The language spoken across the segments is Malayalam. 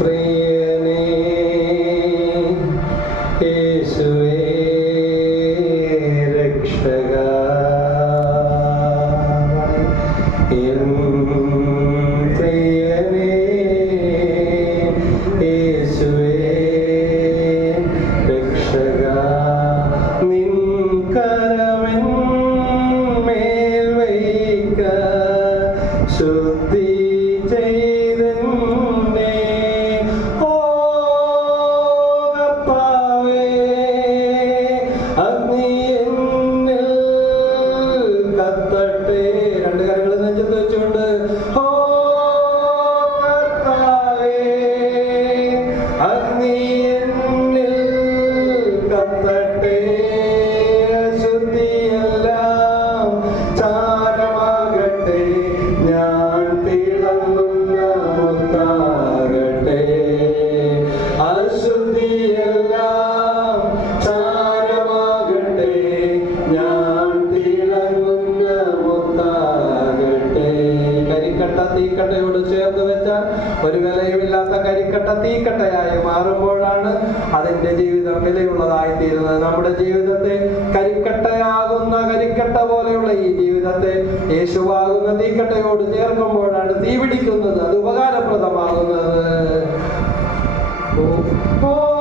പ്രിയനേ യേശുവേ. കരിക്കട്ട തീക്കട്ടയായി മാറുമ്പോഴാണ് അതിന്റെ ജീവിതം വിലയുള്ളതായി തീരുന്നത് നമ്മുടെ ജീവിതത്തെ കരിക്കട്ടയാകുന്ന കരിക്കട്ട പോലെയുള്ള ഈ ജീവിതത്തെ യേശുവാകുന്ന തീക്കട്ടയോട് ചേർക്കുമ്പോഴാണ് തീ പിടിക്കുന്നത് അത് ഉപകാരപ്രദമാകുന്നത്. ഓ.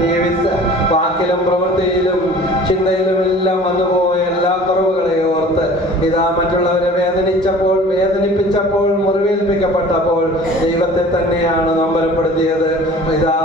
ജീവിച്ച വാക്കിലും പ്രവൃത്തിയിലും ചിന്തയിലും എല്ലാം വന്നുപോയ എല്ലാ കുറവുകളെ ഓർത്ത് ഇതാ മറ്റുള്ളവരെ വേദനിച്ചപ്പോൾ വേദനിപ്പിച്ചപ്പോൾ മുറിവേൽപ്പിക്കപ്പെട്ടപ്പോൾ ദൈവത്തെ തന്നെയാണ് നമ്പരപ്പെടുത്തിയത് ഇതാ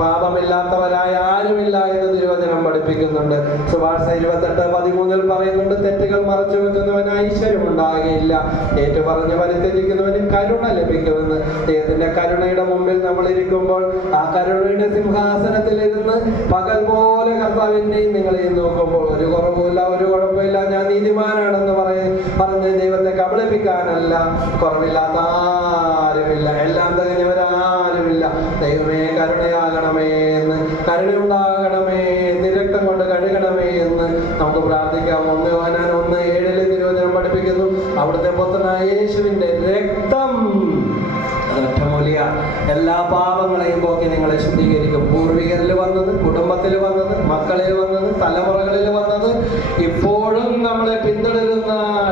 പാപമില്ലാത്തവരായ ആരുമില്ല എന്ന് തിരുവചനം പഠിപ്പിക്കുന്നുണ്ട്. സുഭാഷ ഇരുപത്തെട്ട് പതിമൂന്നിൽ പറയുന്നുണ്ട് തെറ്റുകൾ മറച്ചു വെക്കുന്നവന് ഐശ്വര്യം ഉണ്ടാകുകയില്ല. ഏറ്റു പറഞ്ഞു പരിത്യജിക്കുന്നവന് കരുണ ലഭിക്കുമെന്ന്. ദൈവത്തിന്റെ കരുണയുടെ മുമ്പിൽ നമ്മൾ ഇരിക്കുമ്പോൾ ആ കരുണയുടെ സിംഹാസനത്തിൽ ഇരുന്ന് പകൽ പോലെ കർത്താവിന്റെയും നിങ്ങളെയും നോക്കുമ്പോൾ ഒരു കുറവുമില്ല ഒരു കുഴപ്പമില്ല. ഞാൻ നീതിമാനാണെന്ന് പറയ പറഞ്ഞ് ദൈവത്തെ കബളിപ്പിക്കാനല്ല കുറവില്ലാത്ത ആരുമില്ല. എല്ലാം തികഞ്ഞവരാരുമില്ല ദൈവമേ കരുണയാകണമേ എന്ന് കരുണയുണ്ടാകണമേ നിരക്തം കൊണ്ട് കഴുകണമേ എന്ന് നമുക്ക് പ്രാർത്ഥിക്കാം. ഒന്ന് വനാൻ ഒന്ന് ഏഴിൽ തിരുവചനം പഠിപ്പിക്കുന്നു. അവിടുത്തെ പുത്രനായ യേശുവിന്റെ രക്തം എല്ലാ പാപങ്ങളെയും പോക്കി നിങ്ങളെ ശുദ്ധീകരിക്കും. പൂർവികരിൽ വന്നത് കുടുംബത്തിൽ വന്നത് മക്കളിൽ വന്നത് തലമുറകളിൽ വന്നത് ഇപ്പോഴും നമ്മളെ പിന്തുടരുന്ന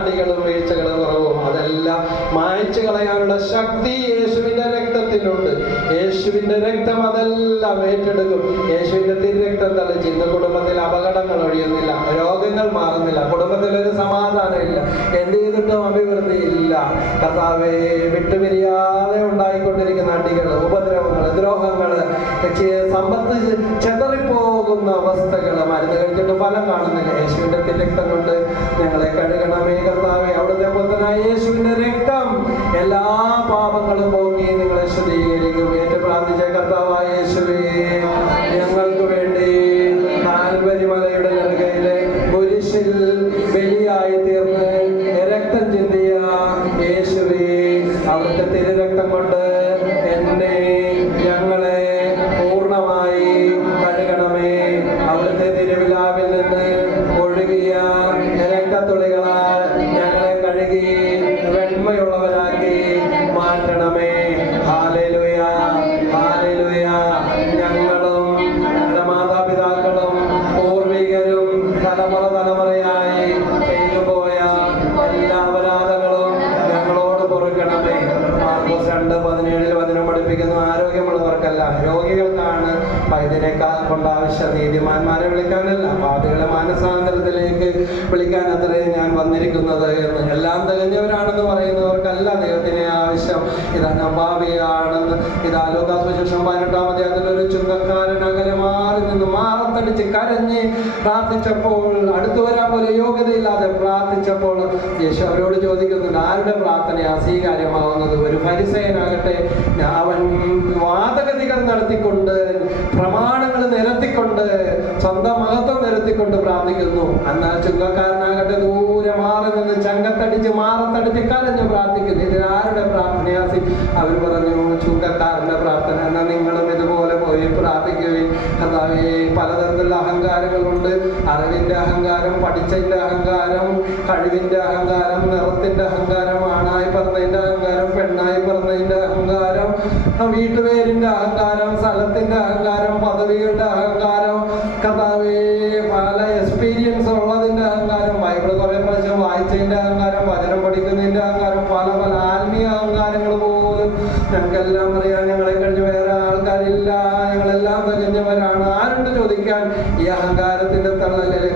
അടികളും വീഴ്ചകളും കുറവും. അതെല്ലാം മായ്ച്ചു കളയാനുള്ള ശക്തി യേശുവിന്റെ രക്തത്തിനുണ്ട് യേശുവിന്റെ രക്തം അതെല്ലാം ഏറ്റെടുക്കും. യേശുവിന്റെ തിരുരക്തം തളിച്ച് ചിന്ത കുടുംബത്തിൽ അപകടങ്ങൾ ഒഴിയുന്നില്ല. രോഗങ്ങൾ മാറുന്നില്ല. കുടുംബത്തിൽ ഒരു സമാധാനം ഇല്ല. എന്ത് ചെയ്തിട്ടും അഭിവൃദ്ധി ഇല്ല. കർത്താവെ വിട്ടുപിരിയാതെ ഉണ്ടായിക്കൊണ്ടിരിക്കുന്ന അടികൾ ഉപദ്രവങ്ങൾ ദ്രോഹങ്ങൾ സമ്പത്ത് ചെതറിപ്പോകുന്ന അവസ്ഥകൾ മരുന്ന് കഴിച്ചിട്ട് ഫലം കാണുന്നില്ല യേശുവിന്റെ തിരക്തം കൊണ്ട് ഞങ്ങളെ കഴുകണമേ കർത്താവെ അവിടുത്തെ പുത്രനായ യേശുവിന്റെ രക്തം എല്ലാ പാപങ്ങളും പോക്കി നിങ്ങളെ ശുദ്ധീകരിക്കും. ഏറ്റു പ്രാർത്ഥിച്ച കർത്താവായ യേശുവേ ഞങ്ങൾക്ക് ഞങ്ങളെ വൈദ്യനേക്കാൾ കൊണ്ട് ആവശ്യം നീതിമാന്മാരെ വിളിക്കാനല്ല പാപികളെ മാനസാന്തരത്തിലേക്ക് വിളിക്കാൻ അത്രേ ഞാൻ വന്നിരിക്കുന്നത് എന്ന്. എല്ലാം തികഞ്ഞവരാണെന്ന് പറയുന്നവർക്കല്ല ദൈവത്തിന് ആവശ്യം. ഇതാ ഞാൻ പാപിയാണെന്ന് ഇതാ ലോകാസുശേഷം പതിനെട്ടാമത്തെ അതിലൊരു ചുങ്കക്കാരൻ അകലെ മാറി നിന്ന് മാറത്തടിച്ച് കരഞ്ഞ് പ്രാർത്ഥിച്ചപ്പോൾ അടുത്തു വരാൻ പോലെ യോഗ്യതയില്ലാതെ പ്രാർത്ഥിച്ചപ്പോൾ യേശു അവരോട് ചോദിക്കുന്നുണ്ട് ആരുടെ പ്രാർത്ഥന അസ്വീകാര്യമാവുന്നത്? ഒരു പരിസയനാകട്ടെ. അവൻ വാദഗതികൾ നടത്തിക്കൊണ്ട് പ്രമാണങ്ങൾ നിരത്തിക്കൊണ്ട് സ്വന്തം മഹത്വം നിരത്തിക്കൊണ്ട് പ്രാർത്ഥിക്കുന്നു. എന്നാൽ ചുങ്കക്കാരനാകട്ടെ ദൂരെ മാറി നിന്ന് ചങ്കത്തടിച്ച് മാറത്തടിച്ച് കരഞ്ഞ് പ്രാർത്ഥിക്കുന്നു. ഇതിൽ ആരുടെ പ്രാർത്ഥനയാസി അവർ പറഞ്ഞു ചുങ്കക്കാരന്റെ പ്രാർത്ഥന. എന്നാൽ നിങ്ങളും പോയി പ്രാർത്ഥിക്കുകയും കർത്താവ് പലതരത്തിലുള്ള അഹങ്കാരങ്ങളുണ്ട്. അറിവിന്റെ അഹങ്കാരം പഠിച്ചതിന്റെ അഹങ്കാരം കഴിവിന്റെ അഹങ്കാരം നിറത്തിന്റെ അഹങ്കാരം ആണായി പറഞ്ഞതിന്റെ അഹങ്കാരം പെണ്ണായി പറഞ്ഞതിന്റെ അഹങ്കാരം വീട്ടുപേരിന്റെ അഹങ്കാരം സ്ഥലത്തിന്റെ അഹങ്കാരം പദവികളുടെ അഹങ്കാരം കർത്താവ് പല എക്സ്പീരിയൻസ് ഉള്ളതിന്റെ അഹങ്കാരം ബൈബിൾ കുറെ പ്രാവശ്യം വായിച്ചതിന്റെ അഹങ്കാരം വചനം പഠിക്കുന്നതിന്റെ അഹങ്കാരം പല പല ആത്മീയ അഹങ്കാരങ്ങൾ പോലും ഞങ്ങൾക്കെല്ലാം അറിയാം.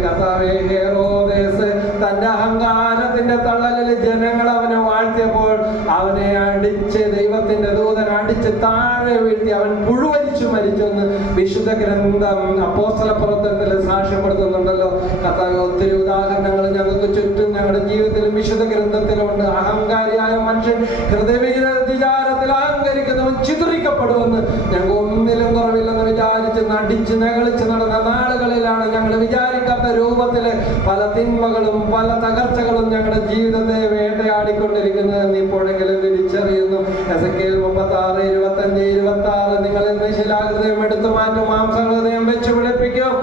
കർത്താവേ ഹേറോദേസ് തന്റെ അഹങ്കാരത്തിന്റെ തള്ളലിൽ ജനങ്ങൾ അവനെ വാഴ്ത്തിയപ്പോൾ അവനെ അടിച്ച് ദൈവത്തിന്റെ ദൂതൻ അടിച്ച് താഴെ വീഴ്ത്തി അവൻ പുഴുവലിച്ചു മരിച്ചെന്ന് വിശുദ്ധ ഗ്രന്ഥം അപ്പോസ്തല പ്രവർത്തനത്തിൽ സാക്ഷ്യപ്പെടുത്തുന്നുണ്ടല്ലോ. കർത്താവ് ഒത്തിരി ഉദാഹരണങ്ങൾ ഞങ്ങൾക്ക് ചുറ്റും ഞങ്ങളുടെ ജീവിതത്തിലും വിശുദ്ധ ഗ്രന്ഥത്തിലുണ്ട് അഹങ്കാരിയായ മനുഷ്യൻ ഹൃദയവിചാരത്തിൽ അഹങ്കരിക്കുന്നവൻ ചിതറിക്കപ്പെടുമെന്ന് ഞങ്ങൾ ഒന്നിലും കുറവില്ലെന്ന് വിചാരിച്ച് നടിച്ച് നകളിച്ച് നടന്ന നാളുകളിലാണ് ഞങ്ങൾ വിചാരിക്കാത്ത രൂപത്തിൽ പല തിന്മകളും പല തകർച്ചകളും ഞങ്ങളുടെ ജീവിതത്തെ വേട്ടയാടിക്കൊണ്ടിരിക്കുന്നത്. ഇപ്പോഴെങ്കിലും തിരിച്ചറിയുന്നു. എസ് കെ മുപ്പത്തി ആറ് ഇരുപത്തി അഞ്ച് ഇരുപത്തി ആറ് നിങ്ങൾ എന്ത് ശിലാഹൃദയം എടുത്തു മാറ്റും മാംസഹൃദയം വെച്ച് പിടിപ്പിക്കും.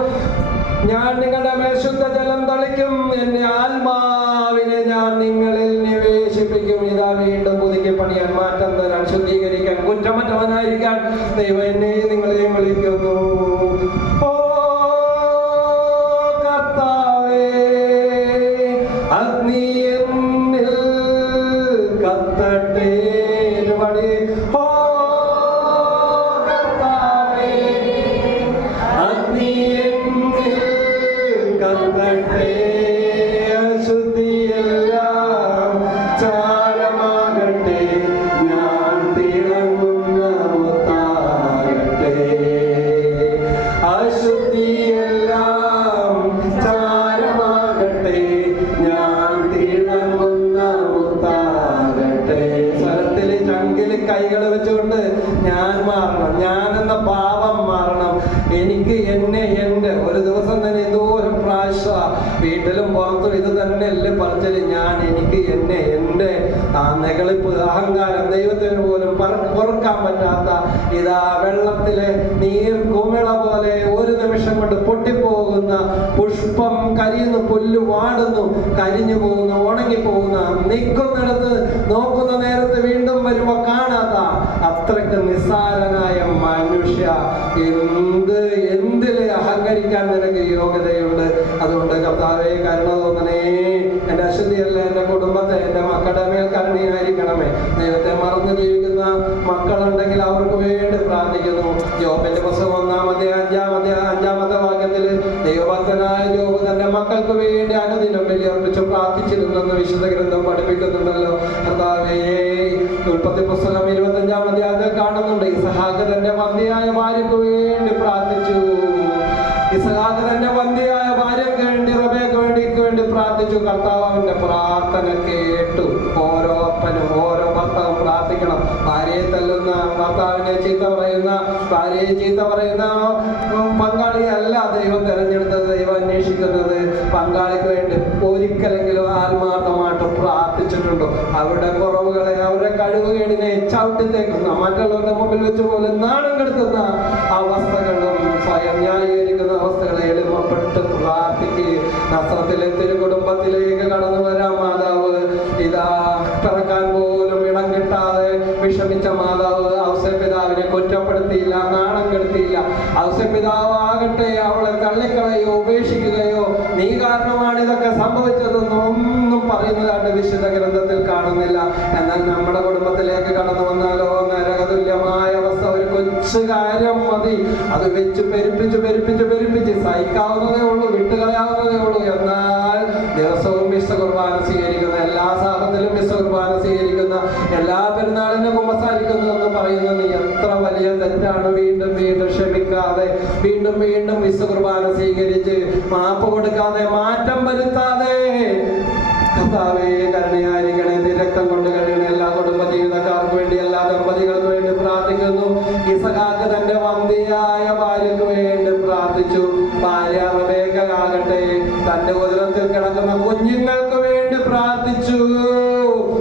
ഞാൻ നിങ്ങളുടെ മേൽ ശുദ്ധജലം തളിക്കും. എന്റെ ആത്മാവിനെ ഞാൻ നിങ്ങളിൽ നിവേശിപ്പിക്കും. ഇതാ വീണ്ടും പുതുക്കി പണിയാൻ മാറ്റം തരാൻ ശുദ്ധീകരിക്കാൻ കുറ്റമറ്റവനായിരിക്കാൻ ദൈവം എന്നെ നിങ്ങളെയും വിളിക്കുന്നു. എനിക്ക് എന്നെ എന്റെ ഒരു ദിവസം തന്നെ എന്തോരം പ്രാവശ്യ വീട്ടിലും പുറത്തും ഇത് തന്നെയല്ലേ പറച്ചൽ ഞാൻ എനിക്ക് എന്നെ എന്റെ ആ നെകളിപ്പ് അഹങ്കാരം ദൈവത്തിന് പോലും പറ- പൊറുക്കാൻ പറ്റാത്ത ഇതാ വെള്ളത്തിലെ നീർ കുമിള പോലെ ഒരു നിമിഷം കൊണ്ട് പൊട്ടിപ്പോകുന്ന പുഷ്പം കരിയുന്നു പുല്ല് വാടുന്നു കരിഞ്ഞു പോകുന്ന ഉണങ്ങി പോകുന്ന നിൽക്കുന്നിടത്ത് നോക്കുന്ന നേരത്ത് വീണ്ടും വരുമ്പോ കാണാത്ത അത്രയ്ക്ക് നിസ്സാരനായ മനുഷ്യ. എന്ത് എന്തിൽ അഹങ്കരിക്കാൻ നിനക്ക് യോഗ്യതയുണ്ട്? അതുകൊണ്ട് കർത്താവെ കരുണ തോന്നണേ. എന്റെ അശുദ്ധിയല്ല എന്റെ കുടുംബത്തെ എന്റെ മക്കളുടെ മേൽ കരുണയായിരിക്കണമേ. ദൈവത്തെ മറന്നു ജീവിക്കുന്ന മക്കളുണ്ടെങ്കിൽ അവർക്ക് വേണ്ടി പ്രാർത്ഥിക്കുന്നു. ജോബിന്റെ പുസ്തകം ഒന്നാമത്തെ അഞ്ചാമത്തെ അഞ്ചാമത്തെ വാക്യത്തിൽ ദൈവഭക്തനായ ജോബ് തന്റെ മക്കൾക്ക് വേണ്ടി അനുദിനം ബലിയർപ്പിച്ച് പ്രാർത്ഥിച്ചിരുന്നെന്ന് വിശുദ്ധ ഗ്രന്ഥം പഠിപ്പിക്കുന്നുണ്ടല്ലോ. കർത്താവേ ഉൽപ്പത്തി പുസ്തകം ഇരുപത്തഞ്ചാം അധ്യായത്തിൽ കാണുന്നുണ്ട്. ഇസഹാക്ക് തന്റെ വന്ധ്യയായ ഭാര്യക്ക് വേണ്ടി പ്രാർത്ഥിച്ചു. ഇസഹാക്ക് തന്റെ വന്ധ്യയായ വേണ്ടി കർത്താവിന്റെ പ്രാർത്ഥന കേട്ടു. ഓരോ അപ്പനും ഓരോ ഭർത്താവും പ്രാർത്ഥിക്കണം. ഭാര്യയെ തല്ലുന്ന ഭർത്താവിനെ ചീത്ത പറയുന്ന ഭാര്യയെ ചീത്ത പറയുന്ന പങ്കാളിയല്ല ദൈവം തെരഞ്ഞെടുത്തത് ദൈവം അന്വേഷിക്കുന്നത്. പങ്കാളിക്ക് വേണ്ടി ഒരിക്കലെങ്കിലും ആത്മാർത്ഥമായിട്ട് പ്രാർത്ഥിച്ചിട്ടുണ്ടോ? അവരുടെ കുറവുകളെ അവരുടെ കഴിവുകേടിനെ ചവിട്ടിത്തേക്കുന്ന മറ്റുള്ളവരുടെ മുമ്പിൽ വെച്ച് പോലെ നാണം കെടുത്തുന്ന അവസ്ഥകളും സ്വയം ന്യായീകരിക്കുന്ന അവസ്ഥകളെ എളിമപ്പെട്ട് പ്രാർത്ഥിക്കുകയും നസ്രത്തിലെ തിരു കുടുംബത്തിലേക്ക് കടന്നു വരാം മാതാവ്. ഇതാ പിറക്കാൻ പോലും ഇടം കിട്ടാതെ വിഷമിച്ച മാതാവ് ഔസപിതാവിനെ കുറ്റപ്പെടുത്തിയില്ല നാണം കെടുത്തിയില്ല. ഔസപിതാവ് ആകട്ടെ അവളെ തള്ളിക്കളയോ ഉപേക്ഷിക്കുകയോ നീ കാരണമാണ് ഇതൊക്കെ സംഭവിച്ചതെന്നും ഒന്നും പറയുന്നതായിട്ട് വിശുദ്ധ ഗ്രന്ഥത്തിൽ കാണുന്നില്ല. എന്നാൽ നമ്മുടെ കുടുംബത്തിലേക്ക് കടന്നു വന്നാലോ നരകതുല്യമായ അവസ്ഥ ഒരു കൊച്ചു കുറച്ച് കാര്യം മതി. അത് വെച്ച് പെരുപ്പിച്ച് പെരുപ്പിച്ച് പെരുപ്പിച്ച് സഹിക്കാവുന്നതേ ഉള്ളൂ വിട്ടുകളയാവുന്നതേ ഉള്ളൂ. എന്നാൽ ദിവസവും വിശ്വ കുർബാന സ്വീകരിക്കുന്ന എല്ലാ സാഹചര്യത്തിലും വിശ്വ കുർബാന സ്വീകരിക്കുന്ന എല്ലാ പെരുന്നാളിനും കുമ്പസാരിക്കുന്നു എന്ന് പറയുന്നത് നീ എത്ര വലിയ തെറ്റാണ് വീണ്ടും വീണ്ടും ക്ഷമിക്കാതെ വീണ്ടും വീണ്ടും വിശ്വ കുർബാന സ്വീകരിച്ച് മാപ്പ് കൊടുക്കാതെ മാറ്റം വരുത്താതെ കർത്താവേ